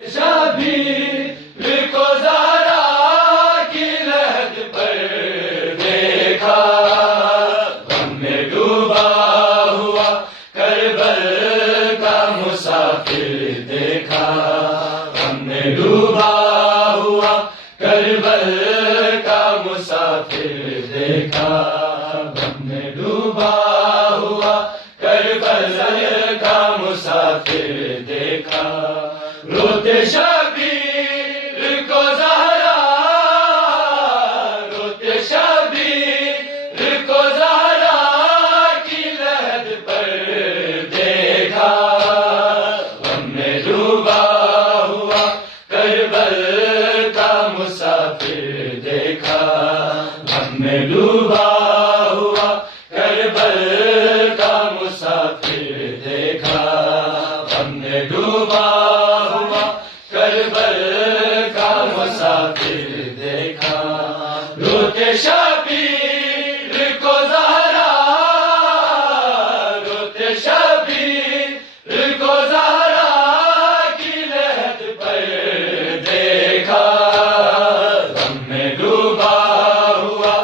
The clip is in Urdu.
شبیر کو زہرا کی لہد پر دیکھا، غم میں ڈوبا ہوا کربل کا مسافر دیکھا، غم میں ڈوبا ہوا کربل کا مسافر دیکھا، غم میں ڈوبا ہوا کربل کا مسافر دیکھا، روتے شبیر کو زہرا، روتے شبیر کو زہرا کی لہد پر دیکھا، غم میں ڈوبا ہوا کربل کا مسافر دیکھا، غم میں ڈوبا ہوا کربل کا مسافر دیکھا، غم میں ڈوبا ہوا کربل کا مسافر دیکھا، روتے شبیر